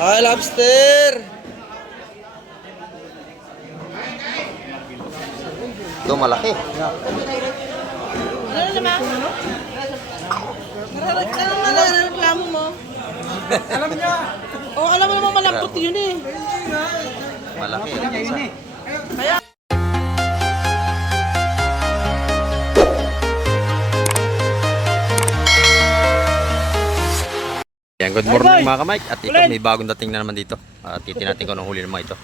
Ay, lobster! Ito malaki. Ano naman? Narareklamo mo. Alam niya! Oo, alam mo naman malambot yun eh. Malaki. Ang isa. Kaya... Yan, good morning mga kamay. At ito may bagong dating na naman dito. Titin natin kung anong huli naman ito.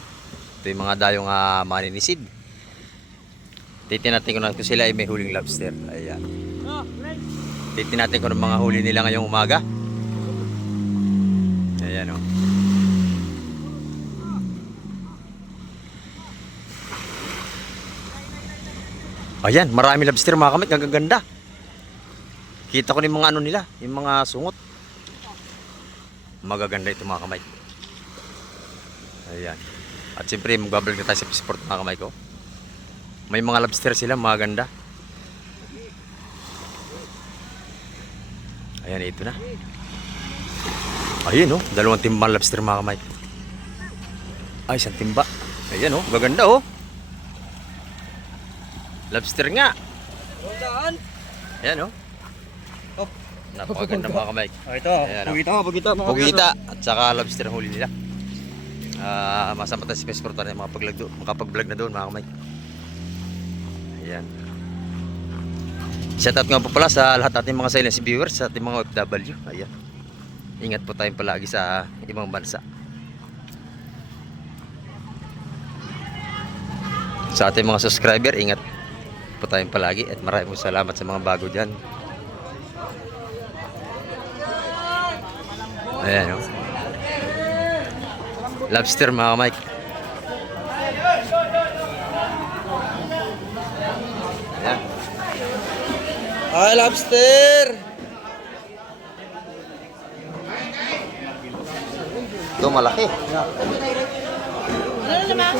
Ito yung mga dayong maninisid. Titin natin kung sila ay may huling lobster. Ayan. Titin natin kung mga huli nila ngayong umaga. Ayan o. Ayan, marami lobster mga kamay. Gaganda. Kita ko yung mga ano nila. Yung mga sungot. Magaganda ito mga kamay. Ayan. At siyempre magbablog na tayo sa Sport mga kamay ko. May mga lobster sila magaganda. Ayan, ito na. Ayan oh, dalawang timbang lobster mga kamay. Ay, isang timba. Ayan oh, gaganda oh. Lobster nga. Ayan oh. Napakaganda mga kamay. Ito, Pugita at saka lobster ang huli nila. Masama tayo si Pesporta na makapag-vlog na doon mga kamay. Ayan. Shoutout nga po pala sa lahat natin mga silent viewers, sa ating mga OFW. Ayan. Ingat po tayong palagi sa ibang bansa. Sa ating mga subscriber, ingat po tayong palagi at maraming salamat sa mga bago dyan. Ayan o. Lobster mga Mike. Ayan. Ay, lobster! Ito malaki. Ano naman?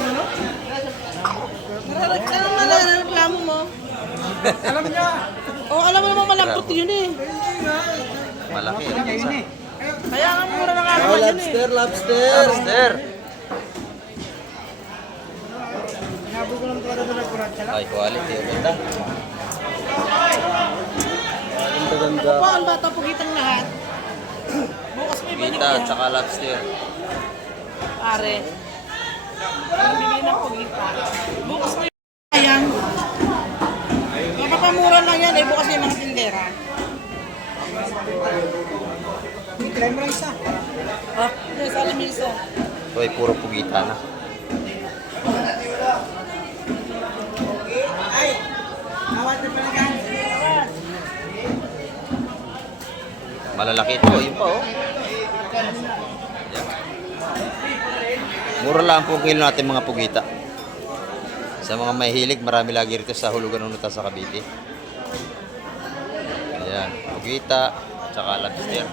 Narareklamo mo. Alam niya! Oo, alam mo naman malambot yun eh. Malaki. Ang isa. Kaya nga mura na nga Ay, naman yun eh. lobster, lobster! Lobster. Ay, quality. Ang ganda. Ang ganda. Pa, ang bata pugitang lahat. Bukas may balik Pugita at yan. saka lobster. Pare. Ang bibili ng pugita. Bukas may yan. Napapamura lang yan eh. Bukas may mga tindera. Try mo lang isa. Ah, yes, alam mo isa. Ito ay puro pugita na. Malalaki ito. Yun pa oh. Ayan. Mura lang po kilo natin mga pugita. Sa mga mahilig, marami lagi rito sa hulugan ng Nuta sa Cavite. Ayan, pugita, tsaka lobster.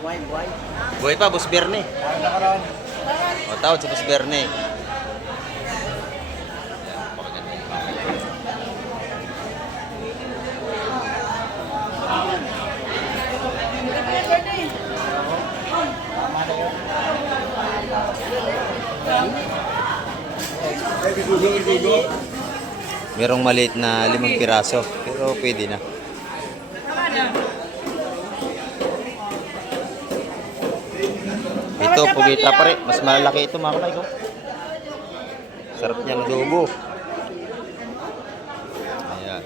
Buhay pa, Boss Berne. O, tawad si Boss Berne. Merong maliit na 5 piraso, pero pwede na. Ito, pugita pa rin. Mas malalaki ito mga kamay ko. Sarap niyang dugo. Ayan.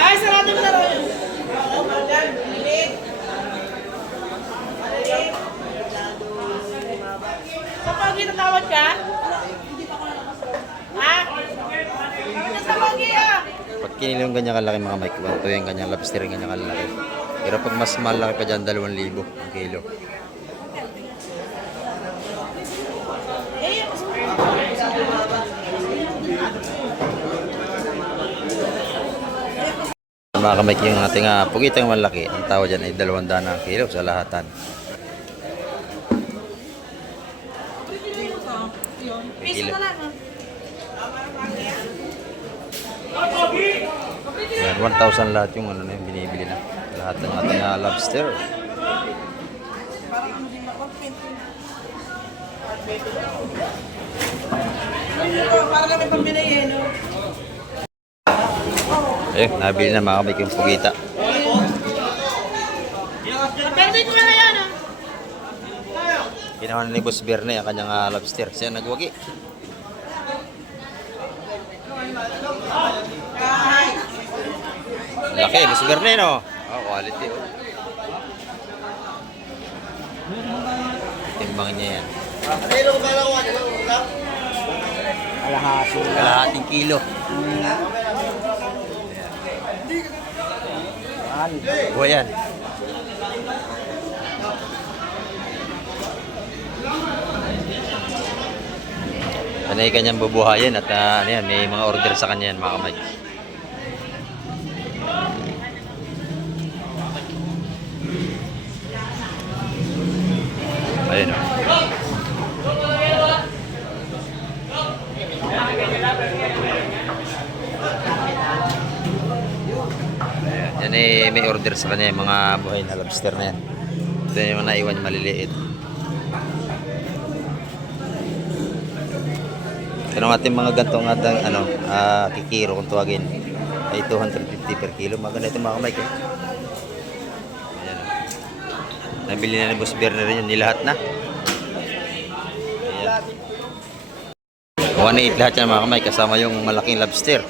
Ay, sarado mo na rin. Kapag tinatawad ka? Ha? Kapag natawag ah! Pag kinilo yung ganyan kalaki mga kamay ko, ito yung ganyang lobster yung ganyan kalaki. Pero pag mas malaki pa dyan, 2,000 ang kilo. Mga kamay ko yung ating pugitang malaki. Ang tawad dyan ay 200 ang kilo sa lahatan. Piso na lang ah. Yan, 1,000 lahat yung ano na yung binibili na. Lahat ng ating lobster. Para kami pambili eh, no? Ayun, nabili na mga kamay yung pugita. Pwede ko na yan, ah. Ginawa na ni Boss Berne ang kanyang lobster. Siya nagwagi. Laki, Boss Berne, no? Oh, quality, oh. Timbang niya yan. Alahasi. Kalahating kilo. Buhay yan. Ano yung kanyang bubuhayin at ano yan, may mga order sa kanya yan mga kamay. Ayun o. Ayan, yan eh, may order sa kanya yung mga buhay na lobster na yan. Ito yung naiwan maliliit. Ito ng ating mga gantong atang ano, kikiro kung tuwagin ay 250 per kilo. Maganda ito mga kamay ko. Ayan o. Nabili na ni Boss Berner rin yun, nilahat na. Ayan. 1.8 lahat yan mga kamay kasama yung malaking lobster.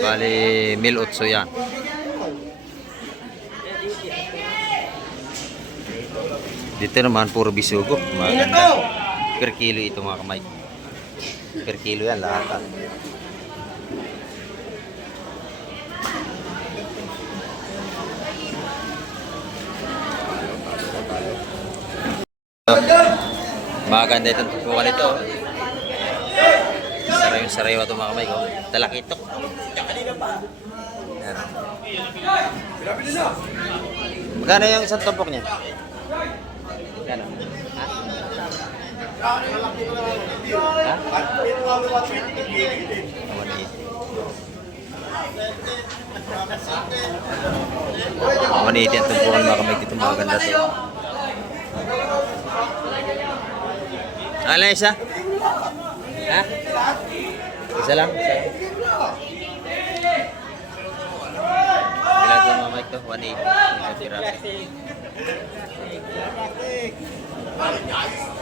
Bali, 1,800 yan. Dito naman, puro bisugo. Maganda. Per kilo ito mga kamay. Per kilo yan lahat. Maganda itong tupukan ito. Sarayo ito mga kamay ko. Talakitok. Yan. Magkano yung isang tumpok niya? Magkano? Ha? Ha? 180 ang tumpukan mga kamay dito. Maganda ito. Ano isa? Ha? Isa lang? Ilan ito mga mic to? 180. Isang piraso.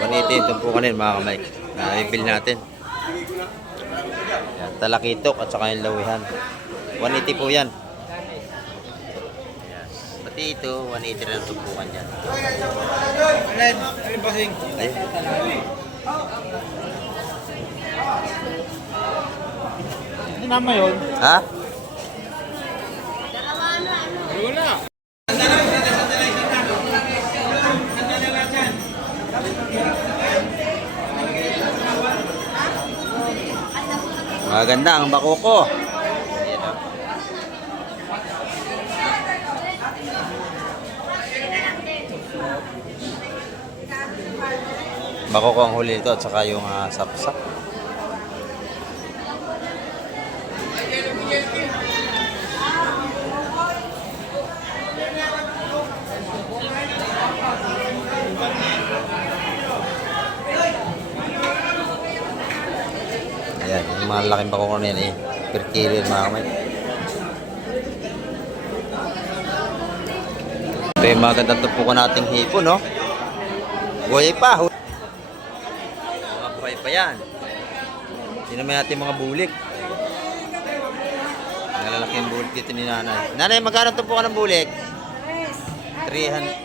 180 yung tumpukan din mga kamay. Naibil natin. Yan, talakitok at saka yung lawihan. 180 po yan. Yan. Pati ito, 180 rin ang tumpukan yan. Alin basing? Ayun. Ano naman yun? Ha? Wala. Maganda ang bakoko. Ayan o. Bakoko ang huli nito at saka yung sapsap. Ayan, yung mga laking bakoko na yan eh. Per kilo yun mga kamay. Ito yung mga gandang tumpukan nating hipon, no? Buhay pa. Mga buhay pa yan. Hindi naman natin mga bulik. Ang lalaki yung bulik dito ni nanay. Nanay, magkano tumpukan ng bulik? 300.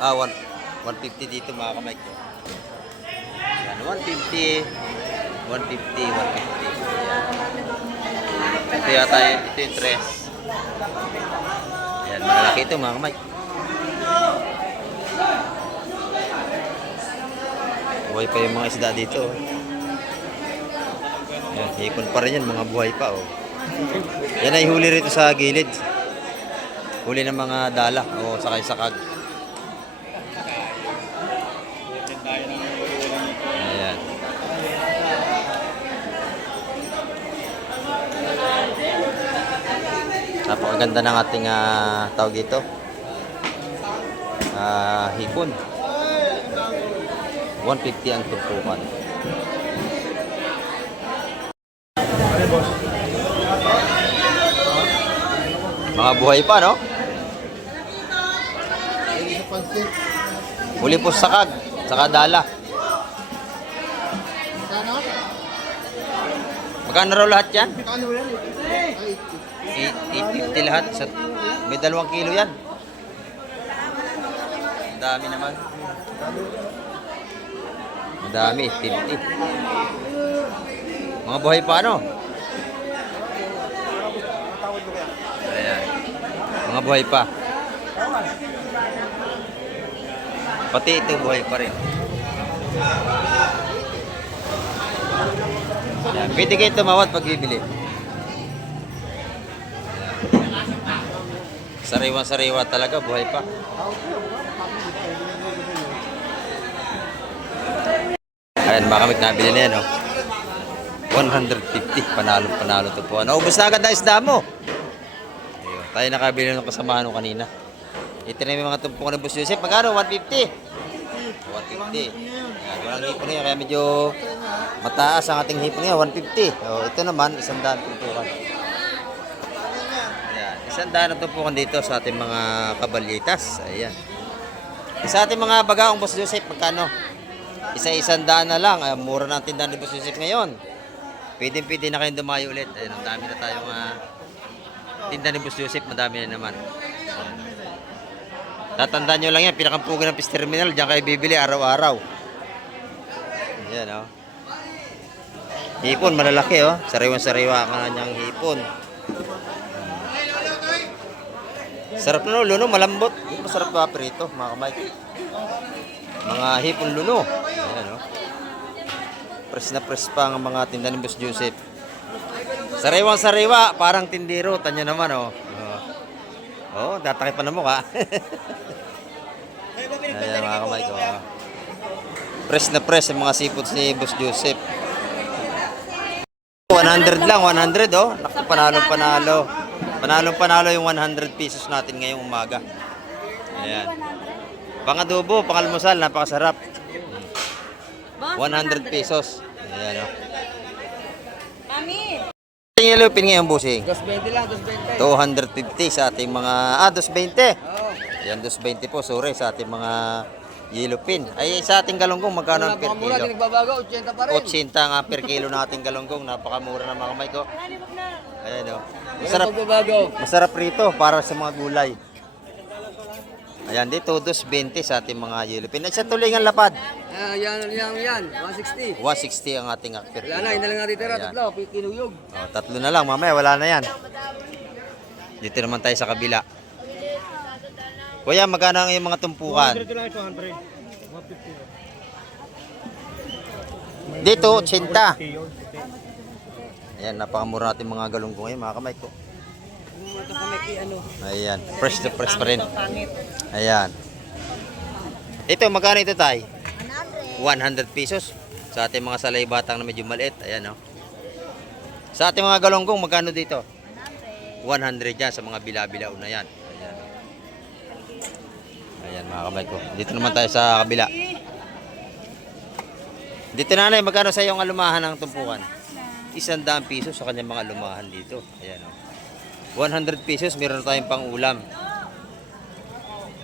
150 dito mga kamay. Yan, 150. 150. Ito yata ito yung tres. Ayan, malaki ito mga kamay. Buhay pa yung mga isda dito. Ayan, hipon pa rin yan, mga buhay pa. Oh. Yan ay huli rito sa gilid. Huli ng mga dala o sakay sakag. Ayan. Napakaganda ng ating tawag dito. hipon. 150 ang tumpukan. Mga buhay pa, no? Huli po sakag, saka dala. Magkano raw lahat yan? 850 lahat. May 2 kilo yan. Ang dami naman. Ang dami, 850. Mga buhay pa, ano? Ayan. Mga buhay pa. Pati ito buhay pa rin. Ayan. Pwede kayo tumawad pag bibili. Sariwa-sariwa talaga, buhay pa. Ayan, mga kamik, nabili na yan, oh. 150, panalo to po. Naubos na agad na isda mo. Ayun, tayo nakabili ng kasamahan nung kanina. Ito na yung mga tumpukan ng Boss Joseph. Magkano? 150? 150. Ayan, walang hipon ngayon, kaya medyo mataas ang ating hipon ngayon, 150. O, ito naman, 100 tumpukan. Ayan, 100 tumpukan dito sa ating mga kabalyitas. Ayan. Sa ating mga bagaong Boss Joseph, magkano? Isa-100 na lang. Ay, mura na ang tindahan ni Boss Joseph ngayon. Pwede na kayong dumayo ulit. Ayun, ang dami na tayong tindahan ni Boss Joseph. Madami na naman. Ayan. Tatandaan nyo lang yan. Pinakampugan ng fish terminal. Diyan kayo bibili araw-araw. Ayan, oh. Hipon, malalaki, oh. Sariwa-sariwa ang kanyang hipon. Sarap na, no? Luno, malambot. Masarap pa prito, mga kamay. Mga hipon luno. Ayan, oh. Press na press pa ang mga tindahan ni Boss Joseph. Sariwang-sariwa, parang tindiro. Tanyo naman, oh. Oh, tatakip pa na mukha. Ayan, mga kamay ko. Oh. Press na press ang mga seafoods ni Boss Joseph. 100 lang, 100, oh. Naku, panalo. Panalo yung 100 pesos natin ngayong umaga. Ayan. Pangadobo, pangalmusal, napakasarap. 100 pesos. Ayan, oh. Mami! Yung yellowfin ngayon, busing. 220 lang, 220. 250 sa ating mga... 220. Oo. Yan, 220 po, sorry, sa ating mga yellowfin. Ay, sa ating galunggong, magkano ang per Napakamura, kilo? di nagbabago, 80 pa rin. 80 nga per kilo na ating galunggong. Napakamura na mga kamay ko. Ayan, oh. Masarap. Masarap, masarap rito para sa mga gulay. Ayan, dito 220 sa ating mga yellowfin. Ay, sa tulingan lapad. Yan, 160. 160 ang ating per kilo. Wala na, hindi lang natin tira, Ayan. tatlo, kinuyog. Oh, 3 na lang, mamaya wala na yan. Dito naman tayo sa kabila. Kuya, magkano ang iyong mga tumpukan? 200 lang, 200. 150. Dito, 80. Ayan, napakamura natin mga galunggong ngayon, mga kamay ko. Ayan, fresh to fresh pa rin. Ayan. Ito, magkano ito, tay? 100 pesos. Sa ating mga salay batang na medyo maliit. Ayan, oh. Sa ating mga galunggong, magkano dito? 100 yan sa mga bila-bilao na yan. Ayan. Ayan, mga kamay ko. Dito naman tayo sa kabila. Dito, nanay, magkano sa iyong alumahan ng tumpukan? 100 pesos sa kanyang mga alumahan dito. Ayan, oh. 100 pesos, meron tayong pang-ulam.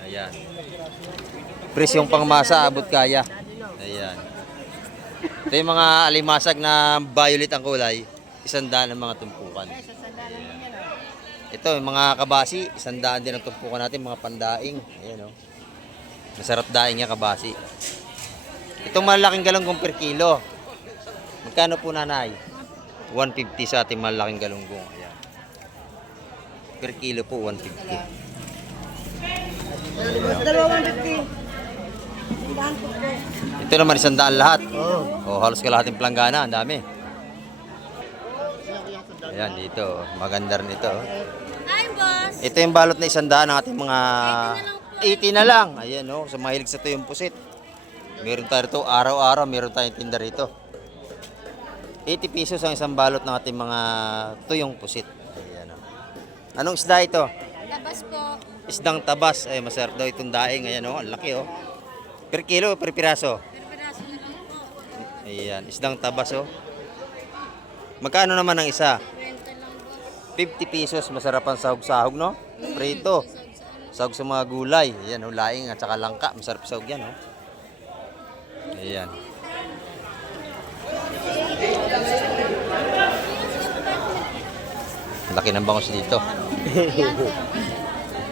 Ayan. Presyong pangmasa, abot kaya. Ayan. Ito yung mga alimasag na violet ang kulay. 100 ang mga tumpukan. Ayan. Ito, yung mga kabasi, 100 din ang tumpukan natin, mga pandaing. Ayan, oh. Masarap daing nga kabasi. Itong malaking galunggong per kilo. Magkano po, nanay? 150 sa ating malaking galunggong. Ayan. Per kilo po, 150. Ito naman, 100 lahat. Oh, halos kalahating planggana. Ang dami. Ayan, dito. Maganda rin ito. Hi, boss. Ito yung balot na 100 ng ating mga 80 na lang. Ayan, oh. Sa mahilig sa tuyong pusit. Meron tayo rito. Araw-araw, meron tayong tinda rito. 80 pesos ang isang balot ng ating mga tuyong pusit. Ayan, oh. Anong isda ito? Labas po. Isdang tabas. Ay, masarap daw itong daing. Ayan oh, ang laki oh. Per kilo, per piraso. Piraso na lang po. Ayan, isdang tabas oh. Magkano naman ang isa? 20 lang, boss. 50 pesos. Masarap ang sahog-sahog, no? Prito. Sahog sa mga gulay. Ayan oh, laing at saka langka. Masarap sahog yan oh. Ayan. Laki ng bangus dito.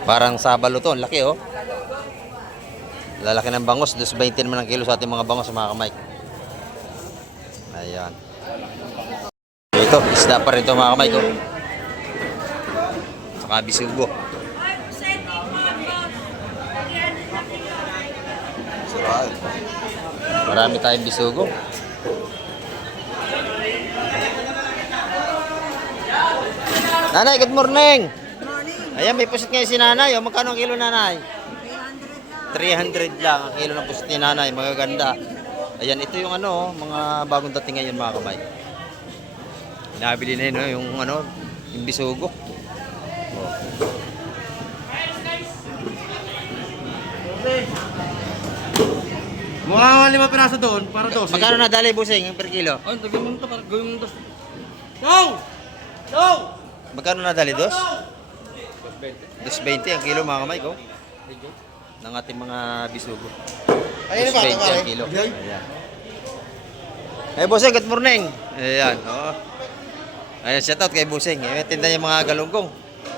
Parang sabalo to, ang laki oh. Lalaki ng bangus, 2.20 naman ang kilo sa ating mga bangus mga kamay. Ayan. Ito, isda pa rin ito mga kamay ko. Saka bisugo. Marami tayong bisugo. Nanay, good morning. Ayan, may pusit ngayon si nanay. O, magkano ang kilo nanay? 300 lang ang kilo ng pusit ni nanay. Magaganda. Ayan, ito yung ano, mga bagong dating ngayon mga kamay. Nabili na yun, no, yung ano, yung bisugo. Mga 5 piraso doon, para 12. Magkano na dali busing yung per kilo? Ay, tagin mo ito, gawin mo ito. Go! Go! Magkano na dali, dos? 2.20 ang kilo mga kamay ko. Ng ating mga bisugo. Ayun ba? 2.20 ang kilo. Ayan. Hey, Busing, good morning. Ayan, oh. Ayan, shout out kay Busing. May tinda niya mga galunggong.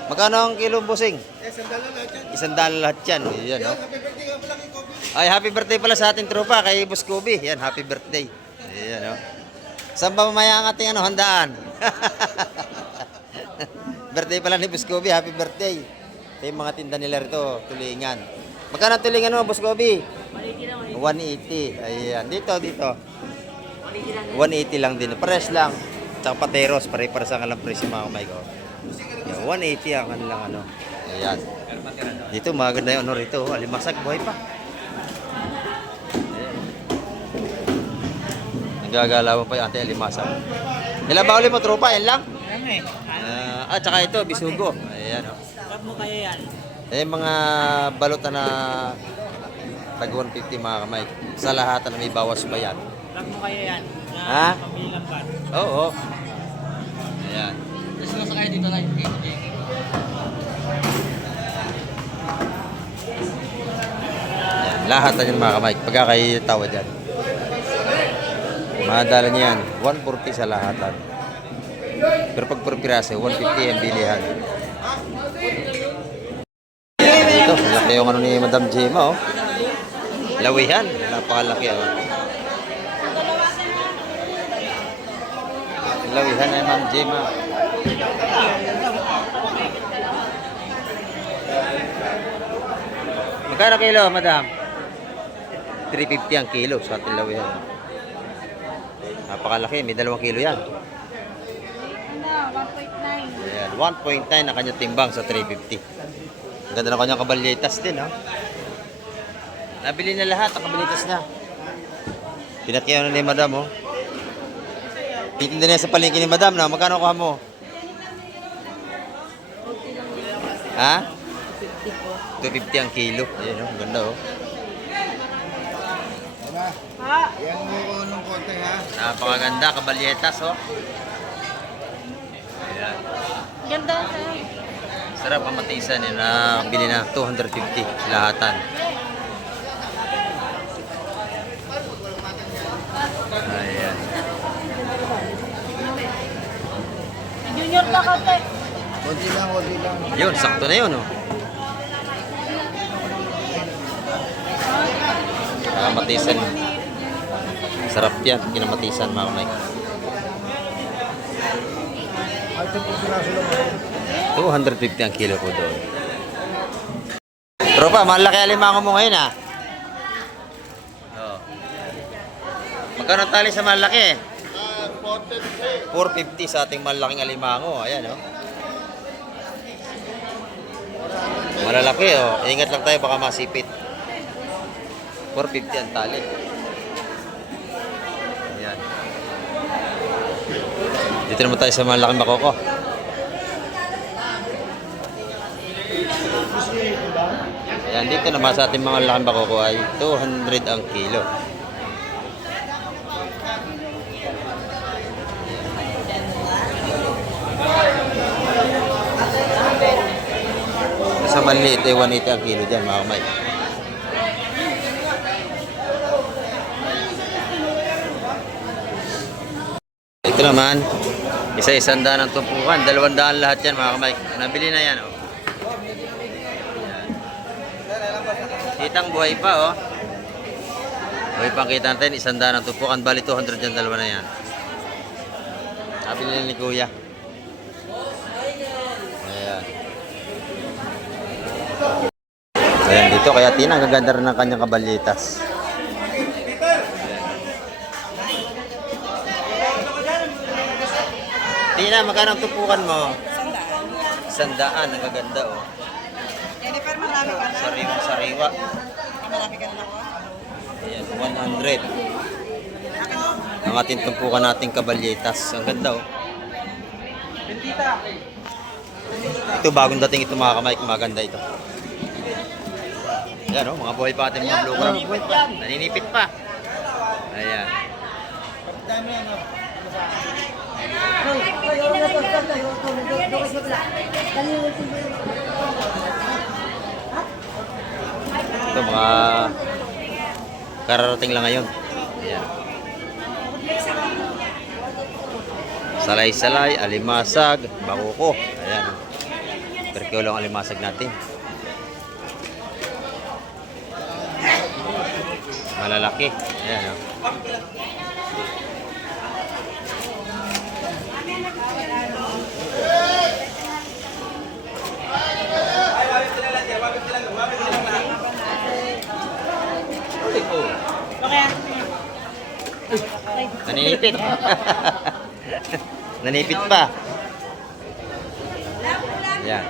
Magkano ang kilo, Busing? $100 lahat yan. Ayan, oh. Ay, happy birthday pala sa ating tropa kay Boss Kobe. Yan, happy birthday. Ayan, oh. Saan ba mamaya ang ating ano, handaan? Birthday pala ni Boss Kobe, happy birthday. Ito yung mga tinda nila rito, tulingan. Magkano ang tulingan mo, Boss Kobe? 180. Ayan, dito. 180 lang din. Pares lang. Tsaka pateros, pare-pares ang alam presyo mga kamay ko. Ayan, 180 ang kanilang ano. Ayan. Dito, maganda yung ano rito. Alimasag, buhay pa. Nagagalaw pa yung ate alimasag. Ilan ba ulit mo, tropa? Yan lang? At saka ito, bisugo. Ayan, oh. Kap mo kaya yan. Ayan, mga balutan na tag 150 mga kamay. Sa lahat na may bawas ba yan? Kap mo kaya yan. Ha? Pamilang ba? Oo. Ayan. Tapos nasa kaya dito lang. Ayan. Lahat na yun mga kamay. Pagkakaitawa dyan. Madala niyan. 140 sa lahatan. Pero pag per piraso, 150 ang bilihan. Ito, laki yung ano ni Madam Gemma, oh. Lawihan. Napakalaki, oh. Lawihan ay Ma'am Gemma. Magkano kilo, Madam? 350 ang kilo sa ating lawihan. Napakalaki, may 2 kilo yan. 1.9. Ayan, 1.9 ang kanyang timbang sa 350. Ang ganda ng kanyang kabalyetas din, ha? Nabili na lahat ang kabalyetas niya. Pinakyaw na ni Madam, oh. Titinda niya sa palengke ni Madam na. Magkano kuha mo? Ha? 250 ang kilo. Ayan, oh. Ang ganda, oh. Yan mo ko nung konti ha. Napakaganda, kabalyetas, oh. Ayan. Ganda sa Sarap ang matisan yun na bili na 250 lahatan. Ayan. Junior ka kasi. Konti lang. Yun, sakto na yun, oh. Matisan. Sarap yan, kinamatisan mga kamay. Ay, 10 piraso lang. 250 ang kilo po doon. Tropa, malaki alimango mo ngayon, ah. Oh. Magkano tali sa malaki? 450 sa ating malaking alimango. Ayan, oh. Malalaki, oh. Ingat lang tayo, baka masipit. 450 ang tali. Ayan. Dito naman tayo sa malaking makoko. Ayan, dito naman sa ating mga laking bakoko ay 200 ang kilo. Sa maliit ay 180 ang kilo dyan mga kamay. Ito naman, isa-isang daan ang tumpukan, 200 lahat yan mga kamay. Nabili na yan oh. Kitang buhay pa oh. Buhay pang kita natin, 100 ang tumpukan, bali 200 yan, dalawa na yan. Nabili na ni Kuya. Ayan. Ayan dito, kaya Tina, ang gaganda rin ng kanyang kabalyetas. Tina, magkano ang tupukan mo? 100. 100, ang gaganda oh. Jennifer, marami ka na. Sariwa-sariwa. Marami ka na ako. Ayan, 100. Ang ating tumpukan nating kabalyetas. Ang ganda oh. Ito bagong dating ito mga kamay, maganda ito. Ayan oh, mga buhay pa ating mga blue crab. Naninipit pa. Ayan. Ito mga kararating lang ngayon. Ayan. Salay-salay, alimasag, bakoko. Ayan. Per kilo ang alimasag natin. Malalaki. Ayan. Oh. Naninipit. Nanipit pa. Ayan.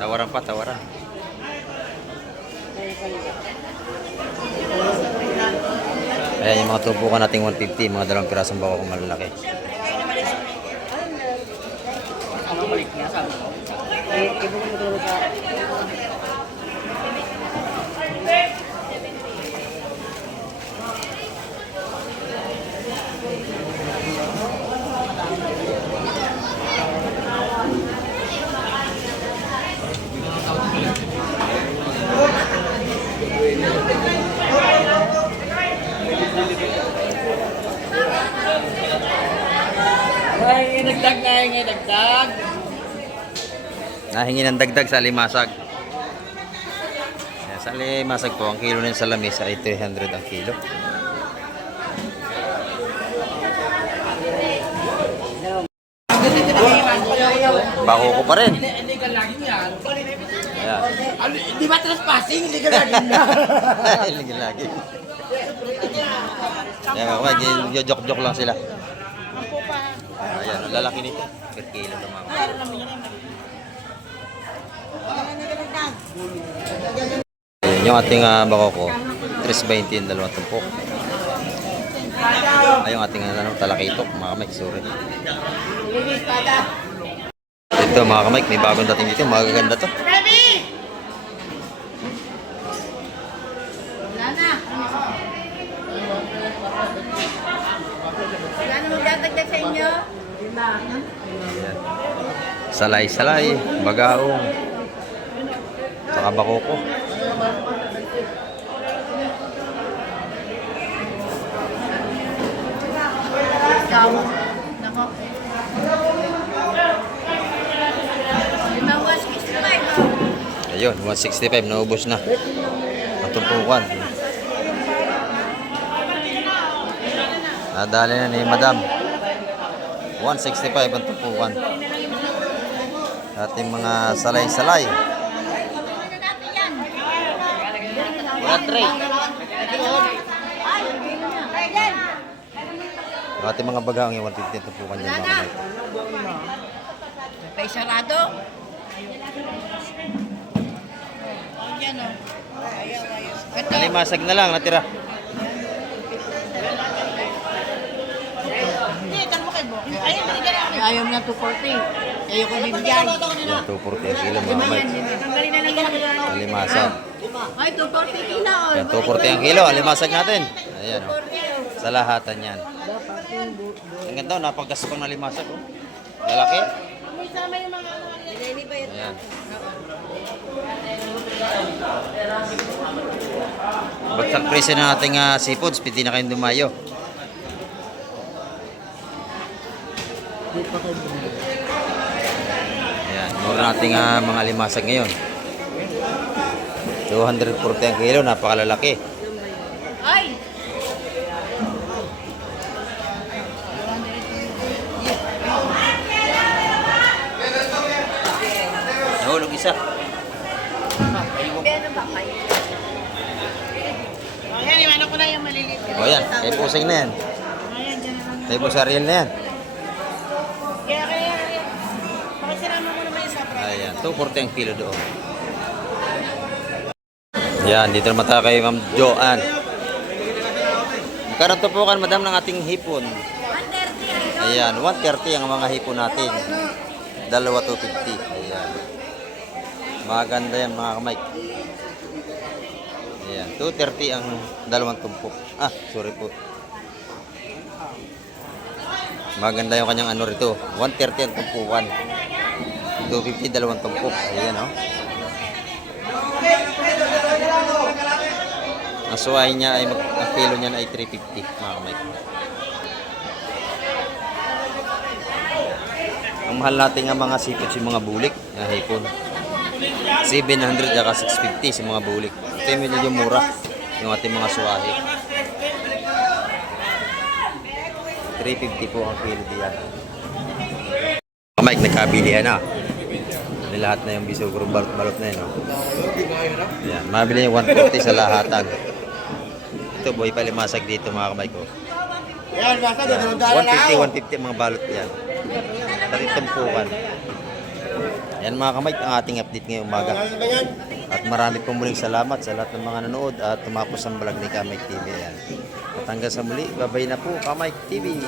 Tawaran pa, tawaran. Ayan yung mga tubukan nating 150, mga 2 pirasong bako kung malalaki. Ay, dagdag na yung dagdag. Nahingi ng dagdag sa limasag. Ayan, sa limasag po, ang kilo ng salamis ay 300 ang kilo. Bako ko pa rin. Illegal laging yan. Ayan. Di ba trespassing? Illegal laging yan. Lagi lagi. Ayan, joke-joke lang sila. Ayan, ang lalaki nito. Per kilo naman. Ayan, yung ating bakoko, 320 yung dalawang tumpok. Ay, yung ating talakitok, mga kamay, sorry. Ito mga kamay, may bagong dating dito, magaganda to. Wala namang dadagdag sa inyo? Salay-salay, bagaong, saka bakoko. Nako. Limang 165. Ayun, 165, naubos na. Ang tumpukan. Nadali na ni Madam. 165 ang tumpukan. Ating mga salay-salay. Wala tray. Ating mga bagaong yung 150 ang tumpukan dyan. Mga kamay. May sarado. Yan o. Ito. Alimasag na lang natira. Hindi, kalmo kayo mo. Ayun, binigyan ako. Ayaw na 240. Ayaw ko bibigyan. Yan, 240 ang kilo mga kamay. Tanggalin na lang Alimasag. Ay, 240 kilo. Yan, 240 ang kilo. Alimasag natin. Ayan, oh. Sa lahatan yan. Ang ganda, napagaspang na limasag. Oh. Lalaki. May sama yung mga ano. Ayan. Bagsak presyo na ating seafoods. Pwede na kayong dumayo. Ayan, mura nating mga limasag ngayon. 240 ang kilo, napakalalaki. Ay! Nahulog isa. Ano ba kayo? Ayan, iwanan ko na yung maliliit. O yan, kay pusing na yan. Ayan, dyan na lang. Kay pusariel na yan. Kaya. Pakisirama mo naman yung sapra. Ayan, 240 ang kilo doon. Yan, dito naman tayo kay Ma'am Joanne. Magkaroon tupukan, madam, ng ating hipon. 130. Ayan, 130 ang mga hipon natin. Dalawa 250. Ayan. Maganda yan mga kamay. Ayan, 230 ang dalawang tumpok. Ah, sorry po. Maganda yung kanyang ano rito. 130 ang tumpukan. 250 dalawang tumpok. Ayan, oh. Ang suway niya ay ang kilo niya ay 350 mga kamay. Ang mahal natin nga mga sipot yung mga bulik, hipon. 700 at 650 sa mga bulik. Ito yung medyo mura yung ating mga suwahi. 350 po ang kilo diyan. Mike, nagkabilihan na. Lahat na yung bisugro balot na yun. Oh. Yan, mabili yung 140 sa lahatan. Ito, boy palimasag dito mga kamay ko. Yan, basta dadalawang na 150 ang mga balot yan. Pati tumpukan. Yan mga kamay, ang ating update ngayong umaga. At marami pong muling salamat sa lahat ng mga nanood at tumapos ang vlog ni Kamay TV. Yan. At hanggang sa muli, babay na po Kamay TV.